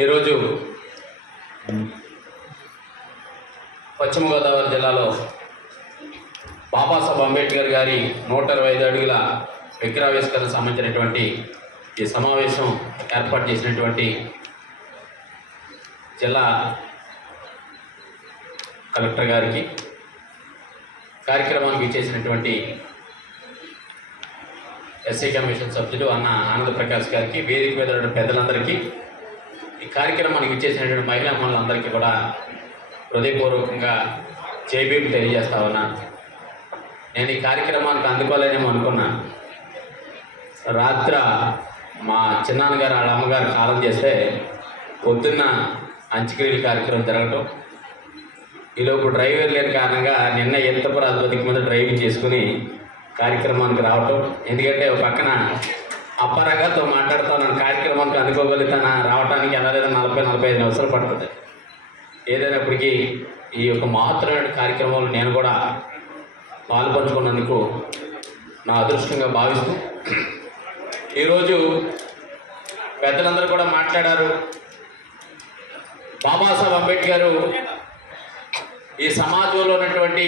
ఈరోజు పశ్చిమ గోదావరి జిల్లాలో బాబాసాహెబ్ అంబేద్కర్ గారి 125 అడుగుల విగ్రహావిష్కరణకు సంబంధించినటువంటి ఈ సమావేశం ఏర్పాటు చేసినటువంటి జిల్లా కలెక్టర్ గారికి, కార్యక్రమానికి ఇచ్చేసినటువంటి ఎస్సీ కమిషన్ సభ్యులు అన్న ఆనంద ప్రకాష్ గారికి, వేదిక మీద ఉన్న పెద్దలందరికీ, ఈ కార్యక్రమానికి ఇచ్చేసినటువంటి మహిళా మనులందరికీ కూడా హృదయపూర్వకంగా జైబీం తెలియజేస్తా ఉన్నాను. నేను ఈ కార్యక్రమానికి అందుకోలేనేమో అనుకున్నా. రాత్ర మా చిన్నాన్నగారు వాళ్ళ అమ్మగారు కాలం చేస్తే పొద్దున్న అంత్యక్రియల కార్యక్రమం జరగటం, ఈలోపు డ్రైవర్ లేని కారణంగా నిన్న ఎంతపురాధిపతికి మీద డ్రైవింగ్ చేసుకుని కార్యక్రమానికి రావటం. ఎందుకంటే ఒక పక్కన అప్పారాగారితో మాట్లాడుతూ నన్ను కార్యక్రమానికి అందుకోగలుగుతాను, రావడానికి ఎలా లేదా 40-45 నిమిషాలు పడుతుంది. ఏదైనప్పటికీ ఈ యొక్క మహత్తరమైన కార్యక్రమంలో నేను కూడా పాల్పంచుకున్నందుకు నా అదృష్టంగా భావిస్తూ, ఈరోజు పెద్దలందరూ కూడా మాట్లాడారు. బాబాసాహెబ్ అంబేద్కర్ ఈ సమాజంలో ఉన్నటువంటి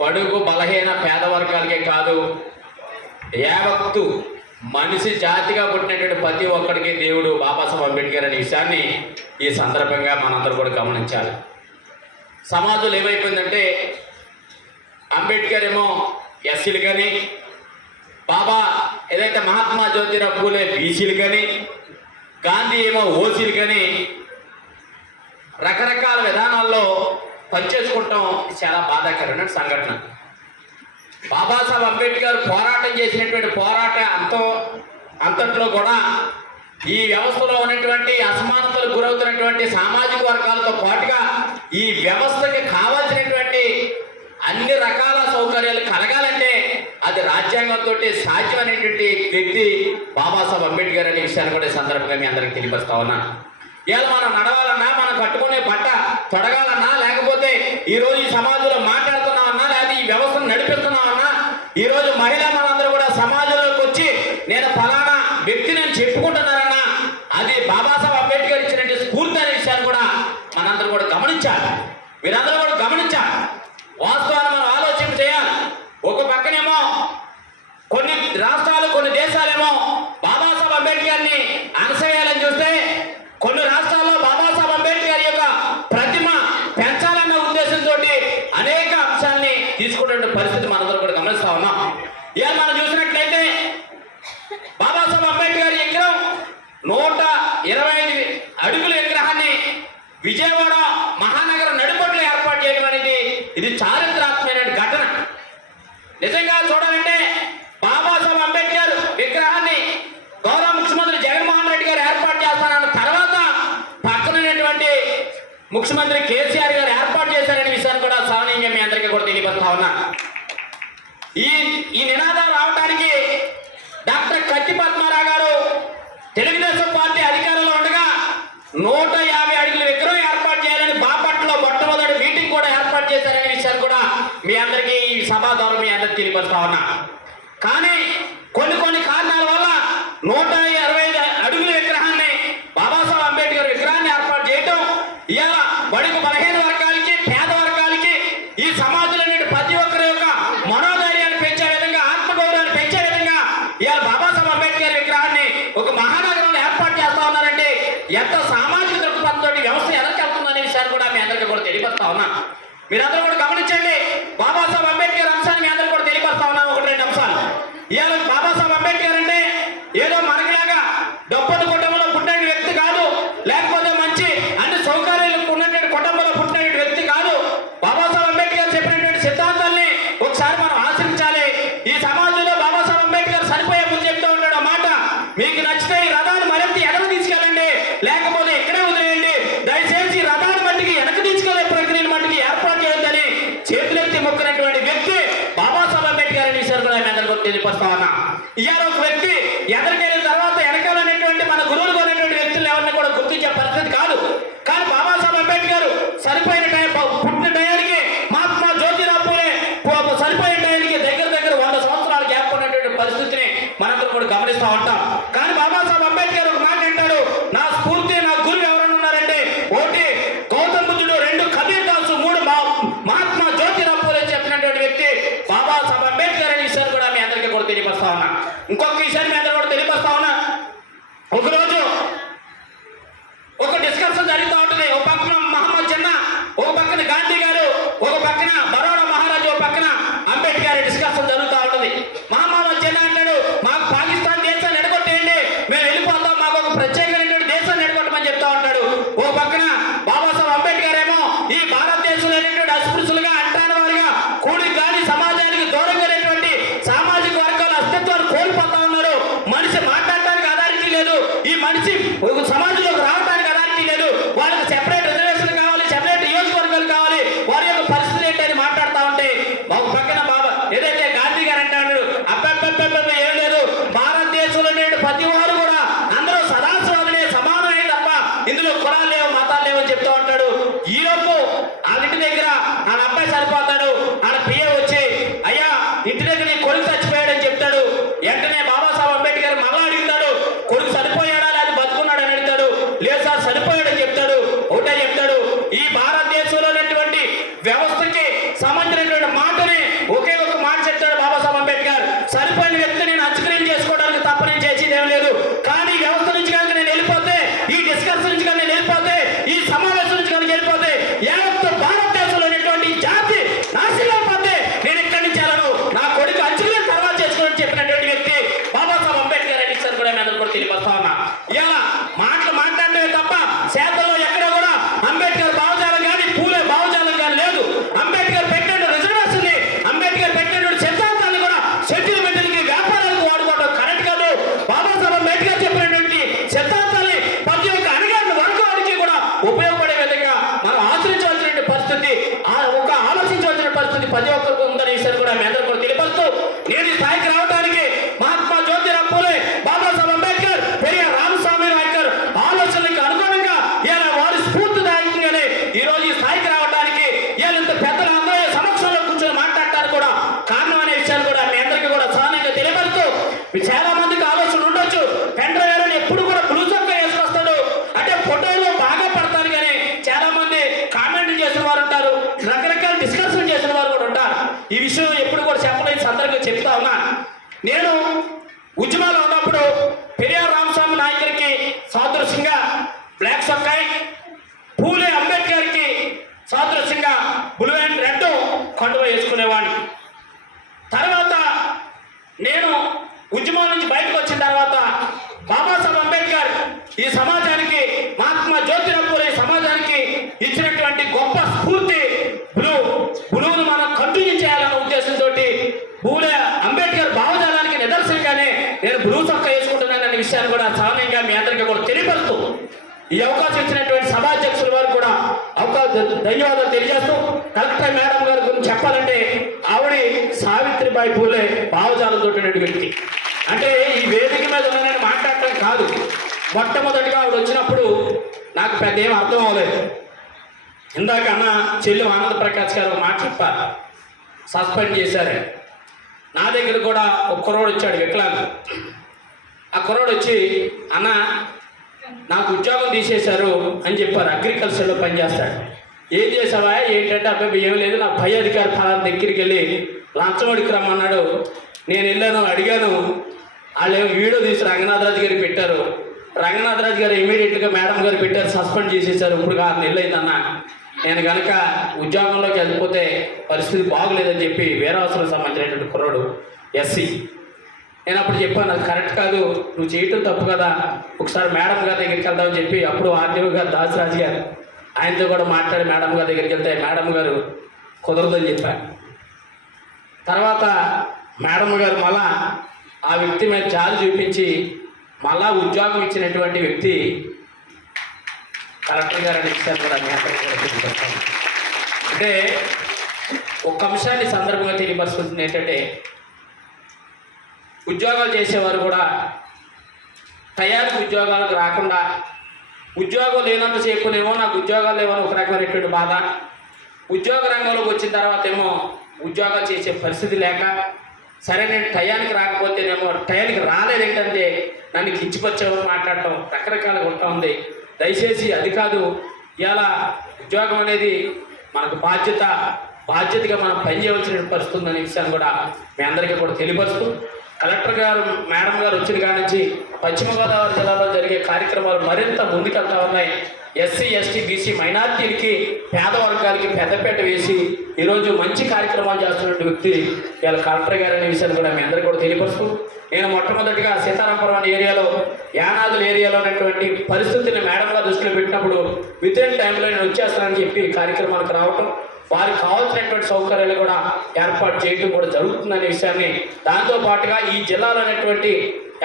బడుగు బలహీన పేద వర్గాలకే కాదు, యావత్తు మనిషి జాతిగా పుట్టినటువంటి ప్రతి ఒక్కడికి దేవుడు బాబాసాహెబ్ అంబేద్కర్ అనే విషయాన్ని ఈ సందర్భంగా మనందరూ కూడా గమనించాలి. సమాజంలో ఏమైపోయిందంటే అంబేద్కర్ ఏమో ఎస్సీలు కానీ, బాబా ఏదైతే మహాత్మా జ్యోతిరావు పూలే బీసీలు కానీ, గాంధీ ఏమో ఓసీలు కానీ రకరకాల విధానాల్లో పనిచేసుకుంటాం. చాలా బాధాకరమైన సంఘటన. బాబాసాహెబ్ అంబేద్కర్ పోరాటం చేసినటువంటి అంతట్లో కూడా ఈ వ్యవస్థలో ఉన్నటువంటి అసమానతలకు గురవుతున్నటువంటి సామాజిక వర్గాలతో పాటుగా ఈ వ్యవస్థకి కావాల్సినటువంటి అన్ని రకాల సౌకర్యాలు కలగాలంటే అది రాజ్యాంగంతో సాధ్యమైనటువంటి వ్యక్తి బాబాసాహెబ్ అంబేద్కర్ అనే విషయాన్ని కూడా ఈ సందర్భంగా మీ అందరికీ తెలియపరుస్తా ఉన్నా. ఇవాళ మనం నడవాలన్నా, మనం కట్టుకునే బట్ట తొడగాలన్నా, లేకపోతే ఈరోజు ఈ సమాజంలో మాట్లాడుతున్నామన్నా, లేదా ఈ వ్యవస్థను నడిపిస్తున్నామన్నా, ఈరోజు మహిళా మనందరూ కూడా సమాజంలోకి వచ్చి నేను ఫలానా వ్యక్తి నేను చెప్పుకుంటున్నారన్నా, అది బాబాసాహెబ్ అంబేద్కర్ ఇచ్చినటువంటి స్ఫూర్తి అనే విషయాన్ని కూడా మనందరూ కూడా గమనించాలి. మీరందరూ కూడా గమనించాలి. వాస్తవాన్ని మనం ఆలోచన చేయాలి. ఒక పక్కనేమో కొన్ని రాష్ట్రాలు, కొన్ని దేశాలేమో బాబాసాహెబ్ అంబేద్కర్ని అణసివేయాలని చూస్తే, కొన్ని రాష్ట్రాల్లో బాబాసాహెబ్ అంబేద్కర్ యొక్క ప్రతిమ పెంచాలన్న ఉద్దేశంతో అనేక అంశాలని తీసుకునే పరిస్థితి మనందరూ కూడా గమనిస్తా ఉన్నాం. ఇవాళ మనం చూసినట్లయితే బాబాసాహెబ్ అంబేద్కర్ విగ్రహం 125 అడుగుల విగ్రహాన్ని విజయవాడ మహానగర నడిబొడ్లో ఏర్పాటు చేయడం అనేది ఇది చారిత్రాత్మకమైన ఘటన. నిజంగా చూడాలంటే బాబాసాహెబ్ అంబేద్కర్ విగ్రహాన్ని గౌరవ ముఖ్యమంత్రి జగన్మోహన్ రెడ్డి గారు ఏర్పాటు చేస్తానన్న తర్వాత పక్కనటువంటి ముఖ్యమంత్రి కేసీఆర్ గారు ఏర్పాటు చేశారనే విషయాన్ని కూడా సవనీయంగా మీ అందరికీ కూడా తెలియపరుస్తా ఉన్నా. ఈ నినాదం రావడానికి డాక్టర్ కత్తి పద్మారావు గారు తెలుగుదేశం పార్టీ అధికారంలో ఉండగా 150 అడుగుల విగ్రహం ఏర్పాటు చేయాలని బాపట్లలో మొట్టమొదటి మీటింగ్ కూడా ఏర్పాటు చేశారనే విషయాన్ని కూడా మీ అందరికీ ఈ సభా ద్వారా మీ అందరికీ తెలియపరుస్తా ఉన్నా. కానీ కొన్ని కారణాల వల్ల 125 అడుగుల విగ్రహాన్ని బాబాసాహెబ్ అంబేద్కర్ విగ్రహాన్ని ఏర్పాటు చేయటం ఇవాళ బడుగు బలహీన వర్గాలకి, పేద వర్గాలకి, ఈ సమాజంలో ప్రతి ఒక్కరి యొక్క మనోధైర్యాన్ని పెంచే విధంగా, ఆత్మగౌరవాన్ని పెంచే విధంగా ఇవాళ బాబాసాహెబ్ అంబేద్కర్ విగ్రహాన్ని ఒక మహానగరంలో ఏర్పాటు చేస్తా ఉన్నారంటే ఎంత సామాజిక దృక్పథంతో వ్యవస్థ ఎదరికెళ్తుందనే విషయాన్ని కూడా మీ అందరికీ కూడా తెలియపరుస్తా ఉన్నా. మీరందరూ కూడా గమనించండి. బాబాసాహెబ్ అంబేద్కర్ అంశాన్ని మీ అందరూ కూడా తెలియపరుస్తా ఉన్నా. 1-2 అంశాలు. ఇవాళ బాబాసాహెబ్ అంబేద్కర్ అంటే ఏదో మనకిలాగా డబ్బుల కుటుంబంలో పుట్టిన వ్యక్తి కాదు, లేకపోతే మంచి అన్ని సౌకర్యాలు ఉన్నటువంటి కుటుంబంలో పుట్టిన వ్యక్తి కాదు. బాబాసాహెబ్ అంబేద్కర్ చెప్పినటువంటి సిద్ధాంతాల్ని ఒకసారి మనం ఆచరించాలి. ఈ సమాజంలో బాబాసాహెబ్ అంబేద్కర్ చనిపోయే ముందు చెప్తూ ఉంటాడు మాట, మీకు నచ్చితే ఈ రథాన్ని మరింత ఎడమ తీసుకెళ్ళండి, లేకపోతే ఇక్కడే వదిలేయండి, దయచేసి ఈ రథాన్ని మట్టికి వెనక్కి తీసుకెళ్లే ప్రక్రియను మట్టికి ఏర్పాటు చేయొద్దని చేతులెత్తి మొక్కినటువంటి వ్యక్తి బాబాసాహెబ్ అంబేద్కర్ అనే విషయాన్ని కూడా అందరికీ తెలియపరుస్తా ఉన్నా. ఇవాళ ఒక వ్యక్తి ఎదరికెళ్ళిన తర్వాత వెనకాలనేటువంటి మన గురువులు కొనేటువంటి వ్యక్తులు ఎవరిని కూడా గుర్తించే పరిస్థితి కాదు. కానీ బాబాసాహెబ్ అంబేద్కర్ సరిపోయిన పుట్టిన టయానికి, మహాత్మా జ్యోతిరావు పూలే సరిపోయిన టయానికి దగ్గర 100 సంవత్సరాలు గ్యాప్ ఉన్నటువంటి పరిస్థితిని మనందరూ కూడా గమనిస్తూ ఉంటాం. కానీ బాబాసాహెబ్ ఒకరోజు ఒక డిస్కషన్ జరుగుతూ ఉంటుంది. ఒక పక్కన మహమ్మద్ జిన్నా, ఒక పక్కన గాంధీ గారు, ఒక పక్కన బరోడా మహారాజు, ఒక పక్కన అంబేద్కర్ డిస్కషన్ జరుగుతూ ఉంటుంది. మహమ్మద్ జిన్నా అంటాడు, మాకు పాకిస్తాన్ దేశాన్ని ఎడగొట్టేయండి, మేము వెళ్ళిపోతాం, మాకు ఒక ప్రత్యేకమైనటువంటి దేశాన్ని ఎడగొట్టమని చెప్తా ఉంటాడు. ఓ పక్కన బాబాసాహెబ్ అంబేద్కర్ ఏమో ఈ భారతదేశంలో అస్పృశ్యులుగా అంటాని వారిగా కూడి గాలి సమాజానికి దూరంగా సామాజిక వర్గాల అస్తిత్వాన్ని కోల్పోతా ఉన్నారు. మనిషి మాట్లాడటానికి అథారిటీ లేదు, ఈ మనిషి సమాజంలోకి రావడానికి అథారిటీ లేదు, వాళ్ళకి సెపరేట్ రిజర్వేషన్ కావాలి, సెపరేట్ నియోజకవర్గాలు కావాలి, వారి యొక్క పరిస్థితి ఏంటని మాట్లాడుతూ ఉంటే ఒక పక్కన బాబా ఏదైతే గాంధీ గారు అంటాడు, అబ్బబ్బబ్బబ్బ ఏం లేదు, భారతదేశంలో ప్రతి వారు కూడా అందరూ సదాశివాదులే, సమానమే తప్ప ఇందులో కులాలు లేవు, మతాలు లేవు అని చెప్తూ ఉంటాడు. ఈలోపు వాళ్ళ ఇంటి దగ్గర వాళ్ళ అబ్బాయి సరిపోతాడు, వాళ్ళ పిఏ వచ్చి అయ్యా ఇంటి దగ్గర నీ కొడుకు చచ్చిపోయాడని చెప్తాడు. వెంటనే బాబాసాహెబ్ అంబేద్కర్ మళ్ళా అడుగుతాడు, కొడుకు చనిపోయాడా లేదా బతుకున్నాడని అడుగుతాడు. లేదు సార్ చనిపోయాడని చెప్తాడు. ఒకటే చెప్తాడు, ఈ భారతదేశంలో ఉన్నటువంటి వ్యవస్థకి సంబంధించినటువంటి మాటని ఒకే ఒక మాట చెప్తాడు బాబాసాహెబ్ అంబేద్కర్, చనిపోయిన వ్యక్తి నేను అంత్యక్రియ చేసుకోవడానికి తప్ప నేను చేసేది ఏం లేదు, కానీ ఈ వ్యవస్థ నుంచి కనుక నేను వెళ్ళిపోతే, ఈ డిస్కషన్ నుంచి కనుక నేను వెళ్ళిపోతే, ఈ సమావేశం నుంచి కనుక వెళ్ళిపోతే యావత్ భారతదేశంలో ఉన్నటువంటి జాతి నాశనం అయిపోతే నేను ఇక్కడి నుంచి వెళ్ళను, నా కొడుకు అంచుకునే తర్వాత చేసుకోవాలని చెప్పినటువంటి వ్యక్తి బాబాసాహెబ్ అంబేద్కర్ అని సార్ కూడా మేము కూడా తెలియపస్తా ఉన్నా. ఇలా మాట్లాడటమే తప్ప చేతల్లో ఎక్కడ కూడా అంబేద్కర్ భావజాలం కానీ పూలే భావజాలం కానీ లేదు. అంబేద్కర్ పెట్టిన రిజర్వేషన్ ని, అంబేద్కర్ పెట్టిన సిద్ధాంతాన్ని కూడా సెటిల్మెంట్లకి వ్యాపారాలకు వాడుకోవడం కరెక్ట్ కాదు. బాబాసాహెబ్ అంబేద్కర్ చెప్పినటువంటి సిద్ధాంతాన్ని ప్రతి ఒక్క అణగారిన వర్గానికి కూడా ఉపయోగపడే విధంగా మనం ఆచరించవలసిన పరిస్థితి, ఆలోచించవలసిన పరిస్థితి ప్రతి ఒక్కరికి ఉందని ఈసారి కూడా మీ అందరూ కూడా తెలియపరుస్తూ, నేను ఈ స్థాయికి రావడానికి మహాత్మా జ్యోతిరావు పూలే, బాబాసాహెబ్ అంబేద్కర్, పెరియార్ రామస్వామి నాయకర్ ఆలోచనలకు అనుగుణంగా ఇలా వారి స్ఫూర్తిదాయకంగానే ఈ రోజు ఈ స్థాయికి రావడానికి వీళ్ళంత పెద్దలు అందరూ సమక్షంలో కూర్చొని మాట్లాడటానికి కూడా కారణం అనే విషయాన్ని కూడా మీ అందరికీ కూడా సహనంగా తెలియపరుస్తూ, చాలా మందికి ఆలోచన ఉండొచ్చు, పెండ్రైవర్ ఎప్పుడు కూడా బ్లూ చొక్కా వేసుకొస్తాడు అంటే ఫోటోలో బాగా పడతారు కానీ చాలా మంది కామెంట్లు చేసిన వారు ఉంటారు, రకరకాల డిస్కషన్ చేసిన వారు కూడా ఉంటారు. ఈ విషయం ఎప్పుడు కూడా చెప్పలేని సందర్భంగా చెప్తా ఉన్నా. నేను ఉద్యమాలు ఉన్నప్పుడు పెరియార్ రామస్వామి నాయకుడికి సాదృశ్యంగా బ్లాక్ సొక్కాయ్, పూలే అంబేద్కర్కి సాదృశ్యంగా బ్లూ అండ్ రెడ్ కండువ వేసుకునేవాడిని. తర్వాత నేను ఉద్యమం నుంచి బయటకు వచ్చిన తర్వాత బాబాసాహెబ్ అంబేద్కర్ ఈ సమాజానికి, మహాత్మా జ్యోతిరావు పూలే సమాజానికి ఇచ్చినటువంటి గొప్ప స్ఫూర్తి బ్లూను మనం కంటిన్యూ చేయాలన్న ఉద్దేశంతో పూలే అంబేద్కర్ భావజాలానికి నిదర్శనంగానే నేను బ్లూ చొక్కా వేసుకుంటున్నాననే విషయాన్ని కూడా సహనంగా మీ అందరికీ కూడా తెలియపరుస్తూ, ఈ అవకాశం ఇచ్చినటువంటి సభాధ్యక్షుల వారు కూడా ధన్యవాదాలు తెలియజేస్తూ, కలెక్టర్ మేడం గారి గురించి చెప్పాలంటే ఆవిడ సావిత్రిబాయి పూలే భావజాలంతో వ్యక్తి. అంటే ఈ వేదిక మీద ఉన్నానని మాట్లాడటం కాదు, మొట్టమొదటిగా ఆవిడ వచ్చినప్పుడు నాకు పెద్ద ఏం అర్థం అవ్వలేదు. ఇందాక అన్న చెల్లి ఆనంద ప్రకాష్ గారు మాట చెప్పారు, సస్పెండ్ చేశారు. నా దగ్గర కూడా ఒక కుర్రోడు వచ్చాడు, వికలాంగు. ఆ కుర్రోడు వచ్చి అన్న నాకు ఉద్యోగం తీసేశారు అని చెప్పారు, అగ్రికల్చర్లో పనిచేస్తాడు. ఏం చేసావా ఏంటంటే అబ్బాయి ఏం లేదు, నా పై అధికారి ఫలాన దగ్గరికి వెళ్ళి లంచం అడిగి రమ్మన్నాడు. నేను వెళ్ళాను, అడిగాను, వాళ్ళు ఏమో వీడియో తీసి రంగనాథరాజు గారికి పెట్టారు. రంగనాథరాజు గారు ఇమీడియట్గా మేడం గారు పెట్టారు, సస్పెండ్ చేసేసారు. ఇప్పుడు 6 నెలలు అయిందన్న, నేను కనుక ఉద్యోగంలోకి వెళ్ళిపోతే పరిస్థితి బాగులేదని చెప్పి వేరవసరం సంబంధించినటువంటి కుర్రాడు ఎస్సీ. నేను అప్పుడు చెప్పాను, అది కరెక్ట్ కాదు, నువ్వు చేయటం తప్పు కదా, ఒకసారి మేడం గారి దగ్గరికి వెళ్దామని చెప్పి అప్పుడు ఆర్డీఓ గారు దాసరాజు గారు ఆయనతో కూడా మాట్లాడి మేడం గారి దగ్గరికి వెళ్తే మేడం గారు కుదరదని చెప్పారు. తర్వాత మేడం గారు మళ్ళా ఆ వ్యక్తి మీద జాలి చూపించి మళ్ళా ఉద్యోగం ఇచ్చినటువంటి వ్యక్తి కలెక్టర్ గారు అనే విషయాన్ని కూడా మీ అందరికీ కూడా తెలియపరుస్తాను. అంటే ఒక అంశాన్ని సందర్భంగా తెలియపరుస్తుంది ఏంటంటే, ఉద్యోగాలు చేసేవారు కూడా టయానికి ఉద్యోగాలకు రాకుండా, ఉద్యోగం లేనంతసేపునేమో నాకు ఉద్యోగాలు లేవని ఒక రకమైనటువంటి బాధ, ఉద్యోగ రంగంలోకి వచ్చిన తర్వాత ఏమో ఉద్యోగాలు చేసే పరిస్థితి లేక, సరే నేను టయానికి రాకపోతేనేమో టయానికి రాలేదేంటంటే నన్ను కించిపచ్చామని మాట్లాడటం రకరకాలుగా ఉంటా ఉంది. దయచేసి అది కాదు, ఇలా ఉద్యోగం అనేది మనకు బాధ్యతగా మనం పనిచేయవలసిన పరిస్థితి ఉందనే విషయాన్ని కూడా మీ అందరికీ కూడా తెలియపరుస్తూ, కలెక్టర్ గారు మేడం గారు వచ్చిన కాడి నుంచి పశ్చిమ గోదావరి జిల్లాలో జరిగే కార్యక్రమాలు మరింత ముందుకెళ్తా ఉన్నాయి. ఎస్సీ ఎస్టీ బీసీ మైనార్టీలకి పేద వర్గాలకి పెద్దపేట వేసి ఈరోజు మంచి కార్యక్రమాలు చేస్తున్న వ్యక్తి ఇలా కలెక్టర్ గారు అనే విషయాన్ని కూడా మీ అందరికీ కూడా తెలియపరుస్తూ, నేను మొట్టమొదటిగా సీతారాంపురం ఏరియాలో యానాదుల ఏరియాలో ఉన్నటువంటి పరిస్థితిని మేడంగా దృష్టిలో పెట్టినప్పుడు విత్ ఇన్ టైంలో నేను వచ్చేస్తానని చెప్పి కార్యక్రమానికి రావటం, వారికి కావాల్సినటువంటి సౌకర్యాలు కూడా ఏర్పాటు చేయడం కూడా జరుగుతుందనే విషయాన్ని, దాంతో పాటుగా ఈ జిల్లాలో ఉన్నటువంటి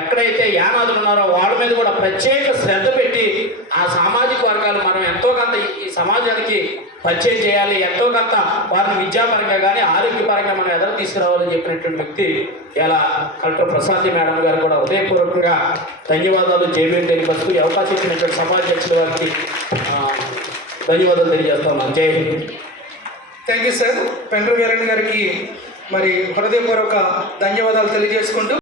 ఎక్కడైతే యానాదులు ఉన్నారో వాళ్ళ మీద కూడా ప్రత్యేక శ్రద్ధ పెట్టి ఆ సామాజిక వర్గాలు మనం ఎంతో కొంత ఈ సమాజానికి పరిచయం చేయాలి, ఎంతో కొంత వారిని విద్యాపరంగా కానీ ఆరోగ్యపరంగా మనం ఎదురు తీసుకురావాలని చెప్పినటువంటి వ్యక్తి ఇలా కలెక్టర్ ప్రశాంతి మేడం గారు కూడా హృదయపూర్వకంగా ధన్యవాదాలు జైబీని తెలియపరుస్తూ ఈ అవకాశం ఇచ్చినటువంటి సమాజాధ్యక్షుల వారికి ధన్యవాదాలు తెలియజేస్తా ఉన్నాను. జై హింద్. Thank you sir. Pendra Veeran గారికి మరి హృదయపూర్వక ధన్యవాదాలు తెలియజేసుకుంటూ